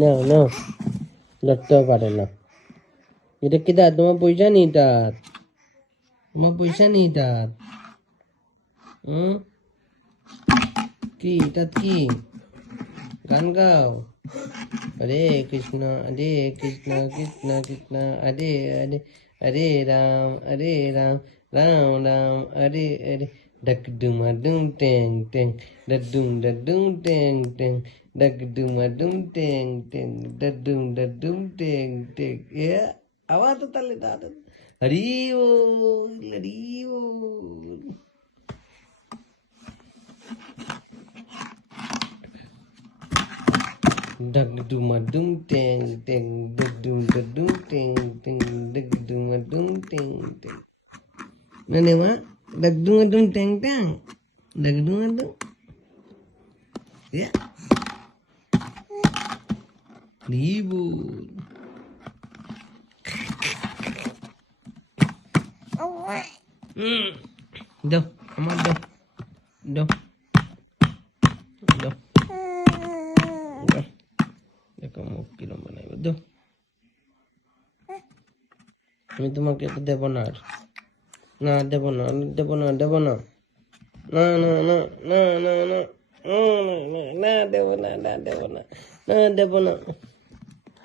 না না, ধরতেও পারে না। এটা কি তার তোমার পয়সা নেই তার? তোমার পয়সা নেই তার? হুম, কি এটা কি গান গাও? হরে কৃষ্ণ হরে কৃষ্ণ কৃষ্ণ কৃষ্ণ হরে হরে, হরে রাম রাম রাম হরে হরে। ডক ডুমা ডুম টেং টেং, ডুম টেং টেং, ডুমা ডুম টেং টেং, ডুম টেং টেং। এ আওয়াজ তো তাহলে দাদা। হরি বল হরি বল। Dag dum a dum ding ding, dag dum ding ding, dag dum a dum ding ding. Nani ma? Dag dum a dum ding ding, dag dum a dum. Ya. Libu. Do, ama do, do, do, do. দেখো মুখ কিরম বানাইবে দো। আমি তোমাকে এটা দেবো না আর। না দেবো না, দেবো না, দেবো না, না না না না না না না, দেবো না, না দেবো না, না দেবো না,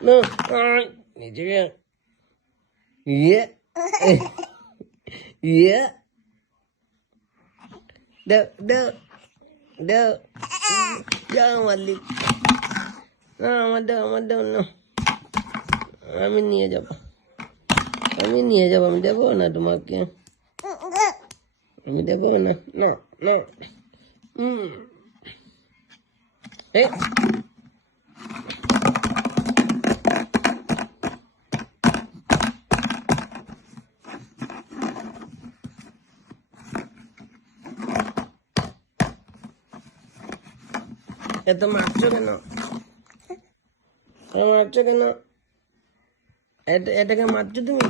না নিজে ইয়ে ইয়ে দাও দাও দাও, যাও মালিক, না আমার দাও, আমার দাও না, আমি নিয়ে যাবো, আমি নিয়ে যাবো, আমি দেবো না তোমাকে, আমি দেবো না, না না। এই এত মারছো কেন? মারছো কেন? এটাকে মারছো তুমি?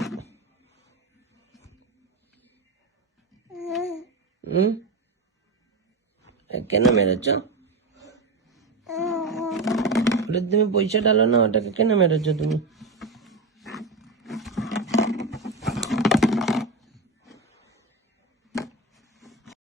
কেন মেরেছো? ওটা তুমি পয়সা ডালো না, ওটাকে কেন মেরেছো তুমি?